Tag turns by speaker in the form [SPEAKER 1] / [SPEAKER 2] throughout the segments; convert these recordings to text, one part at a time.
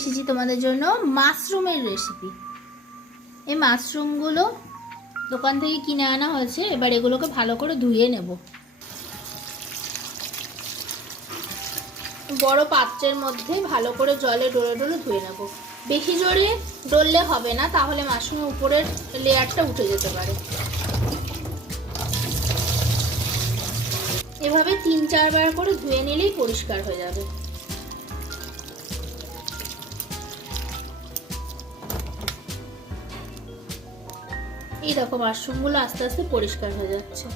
[SPEAKER 1] এনেছি তোমাদের জন্য মাশরুমের রেসিপি এই মাশরুমগুলো দোকান থেকে কিনে আনা হয়েছে, এবার এগুলোকে ভালো করে ধুয়ে নেব। বড় পাত্রের মধ্যে ভালো করে জলে ডোলে ডলে ধুয়ে নেব। বেশি জোরে ডললে হবে না, তাহলে মাশরুমের উপরের লেয়ারটা উঠে যেতে পারে। এভাবে তিন চারবার করে ধুয়ে নিলেই পরিষ্কার হয়ে যাবে। এই দেখো মাশরুমগুলো আস্তে আস্তে পরিষ্কার হয়ে যাচ্ছে।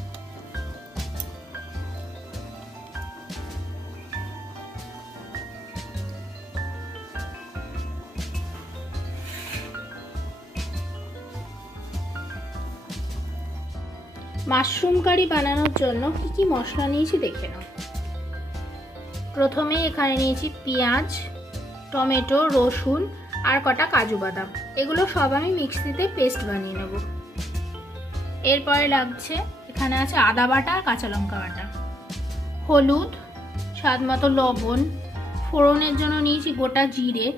[SPEAKER 1] মাশরুম কারি বানানোর জন্য কি কি মশলা নিয়েছি দেখে নাও। প্রথমে এখানে নিয়েছি পেঁয়াজ, টমেটো, রসুন আর কটা কাজু বাদাম। এগুলো সব আমি মিক্সিতে পেস্ট বানিয়ে নেব। এরপরে লাগছে, এখানে আছে আদা বাটা আর কাঁচা লঙ্কা বাটা। হলুদ, স্বাদ মতো লবণ। ফোড়নের জন্য নিয়েছি গোটা জিরে।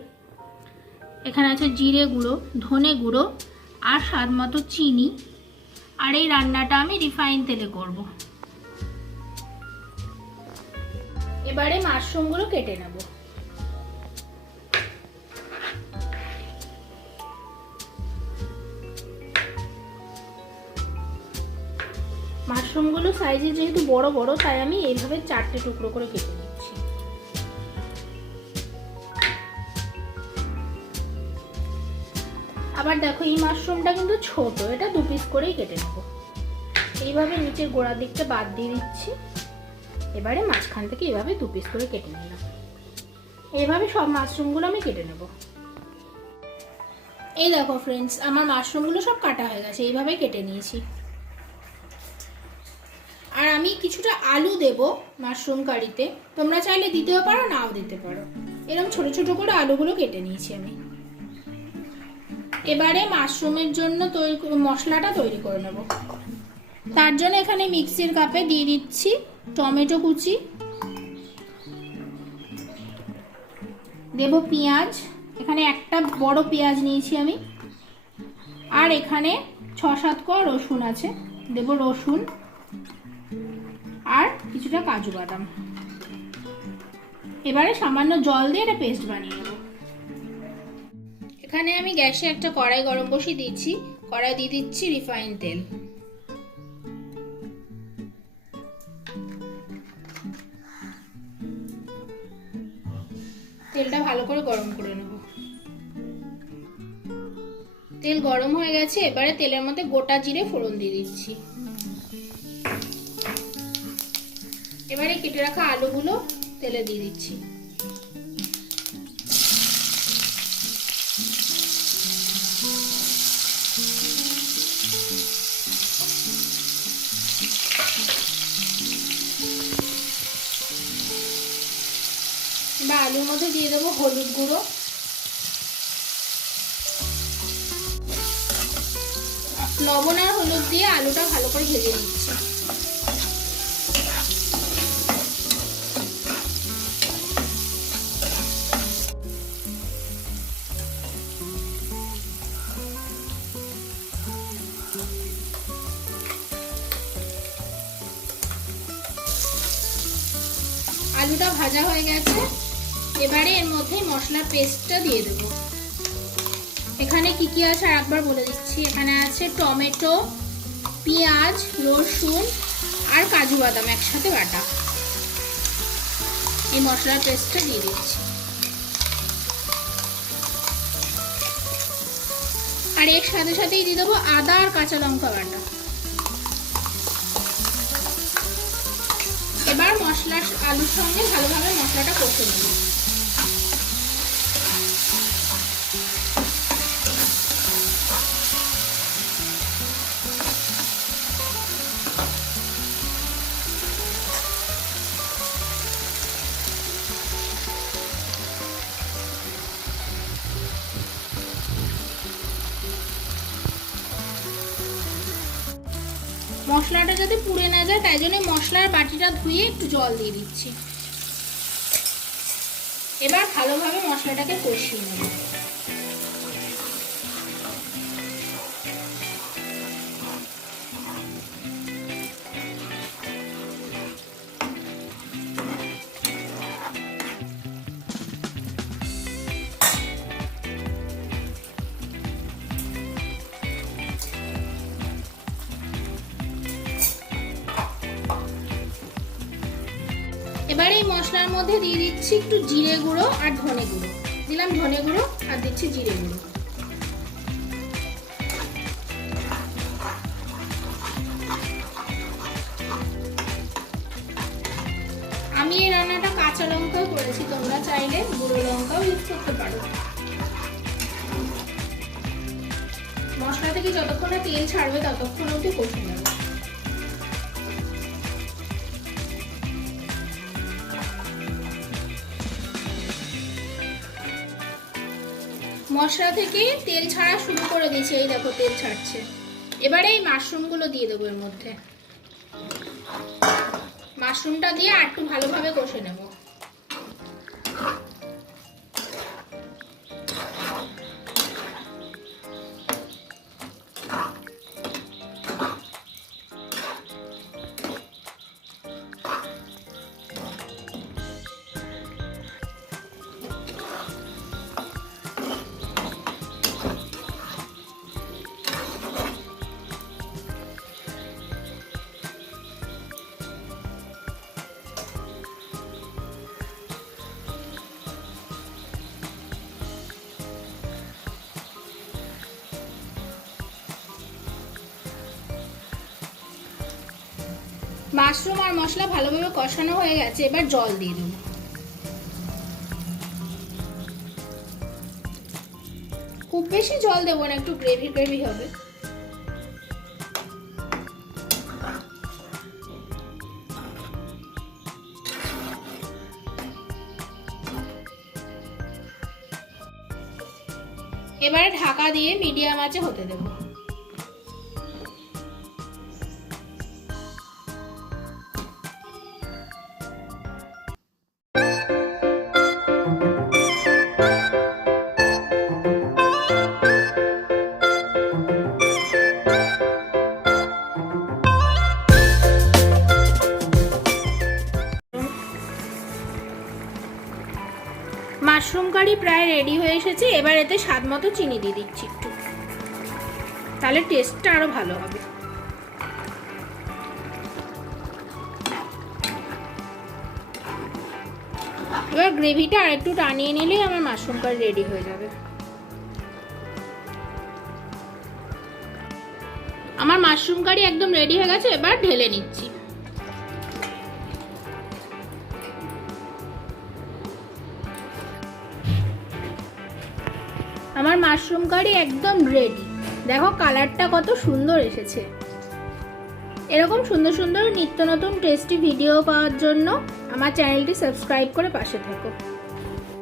[SPEAKER 1] এখানে আছে জিরে গুঁড়ো, ধনে গুঁড়ো আর স্বাদ মতো চিনি। আর এই রান্নাটা আমি রিফাইন তেলে করব। এবারে মাশরুমগুলো কেটে নেব। মাশরুমগুলো সাইজে যেহেতু বড় বড়, তাই আমি এইভাবে চারটে টুকরো করে কেটে নিচ্ছি। আবার দেখো, এই মাশরুমটা কিন্তু ছোট, এটা দু পিস করেই কেটে নেব। এইভাবে নিচের গোড়ার দিকটা বাদ দিয়ে দিচ্ছি। এবারে মাঝখান থেকে এভাবে দু পিস করে কেটে নিলাম। এইভাবে সব মাশরুমগুলো আমি কেটে নেব। এই দেখো ফ্রেন্ডস আমার মাশরুমগুলো সব কাটা হয়ে গেছে এইভাবে কেটে নিয়েছি। আর আমি কিছুটা আলু দেব মাশরুম কারিতে। তোমরা চাইলে দিতেও পারো, নাও দিতে পারো। এরকম ছোট ছোট করে আলুগুলো কেটে নিয়েছি আমি। এবারে মাশরুমের জন্য তৈরি মশলাটা তৈরি করে নেব। তার জন্য এখানে মিক্সির কাপে দিয়ে দিচ্ছি টমেটো কুচি। দেব পেঁয়াজ। এখানে একটা বড় পেঁয়াজ নিয়েছি আমি। আর এখানে ছ সাত কোয়া রসুন আছে। দেব রসুন। কিছুটা কাজু বাদাম। এবারে সামান্য জল দিয়ে এটা পেস্ট বানিয়ে নেব। এখানে আমি গ্যাসে একটা কড়াই গরম বসিয়ে দিয়েছি কড়াই দিয়ে দিচ্ছি রিফাইন তেল। তেলটা ভালো করে গরম করে নেব। তেল গরম হয়ে গেছে, এবারে তেলের মধ্যে গোটা জিরে ফোড়ন দিয়ে দিচ্ছি। এবারে কেটে রাখা আলুগুলো তেলে দিয়ে দিচ্ছি। বা আলুর মধ্যে দিয়ে দেবো হলুদ গুঁড়ো। লবণ আর হলুদ দিয়ে আলুটা ভালো করে ভেজে নিচ্ছি। আলুটা ভাজা হয়ে গেছে। এবারে এর মধ্যে মশলার পেস্টটা দিয়ে দেব। এখানে কি কি আছে আর একবার বলে দিচ্ছি। এখানে আছে টমেটো, পেঁয়াজ, রসুন আর কাজু বাদাম একসাথে বাটা। এই মশলার পেস্টটা দিয়ে দিচ্ছি। আর এর সাথে সাথেই দিয়ে দেবো আদা আর কাঁচা লঙ্কা বাটা। এবার মশলা আলুর সঙ্গে ভালোভাবে মশলাটা কষে নেব। মশলাটা যাতে পুড়ে না যায়, তাই জন্য মশলার বাটিটা ধুয়ে একটু জল দিয়ে দিচ্ছি। এবার ভালোভাবে মশলাটাকে কষিয়ে নেব। এবার এই মশলার মধ্যে দিয়ে দিচ্ছি একটু জিরে গুঁড়ো আর ধনে গুঁড়ো। দিলাম ধনে গুঁড়ো আর দিচ্ছি জিরে গুঁড়ো। আমি এই রান্নাটা কাঁচা লঙ্কাও করেছি, তোমরা চাইলে গুঁড়ো লঙ্কাও ইউজ করতে পারো। মশলা থেকে যতক্ষণ তেল ছাড়বে ততক্ষণ কষে নেবে মশলা থেকে তেল ছাড়া শুরু করে দিয়েছি, এই দেখো তেল ছাড়ছে। এবারে এই মাশরুমগুলো দিয়ে দেবো এর মধ্যে। মাশরুমটা দিয়ে আর একটু ভালোভাবে কষে নেব। মাশরুম আর মশলা ভালোভাবে কষানো হয়ে গেছে, এবার জল দিয়ে দেবো। খুব বেশি জল দেবো না, একটু গ্রেভি গ্রেভি হবে। এবারে ঢাকা দিয়ে মিডিয়াম আঁচে হতে দেবো। মাশরুম কারি প্রায় রেডি হয়ে এসেছে, এবার এতে স্বাদ মতো চিনি দিয়ে দিচ্ছি একটু। তাহলে টেস্টটা আরও ভালো হবে। এবার গ্রেভিটা আর একটু টানিয়ে নিলেই আমার মাশরুম কারি রেডি হয়ে যাবে। আমার মাশরুম কারি একদম রেডি হয়ে গেছে, এবার ঢেলে নিচ্ছি। আমার মাশরুম কারি একদম রেডি দেখো কালারটা কত সুন্দর এসেছে। এরকম সুন্দর সুন্দর নিত্য নতুন টেস্টি ভিডিও পাওয়ার জন্য আমার চ্যানেলটি সাবস্ক্রাইব করে পাশে থাকো।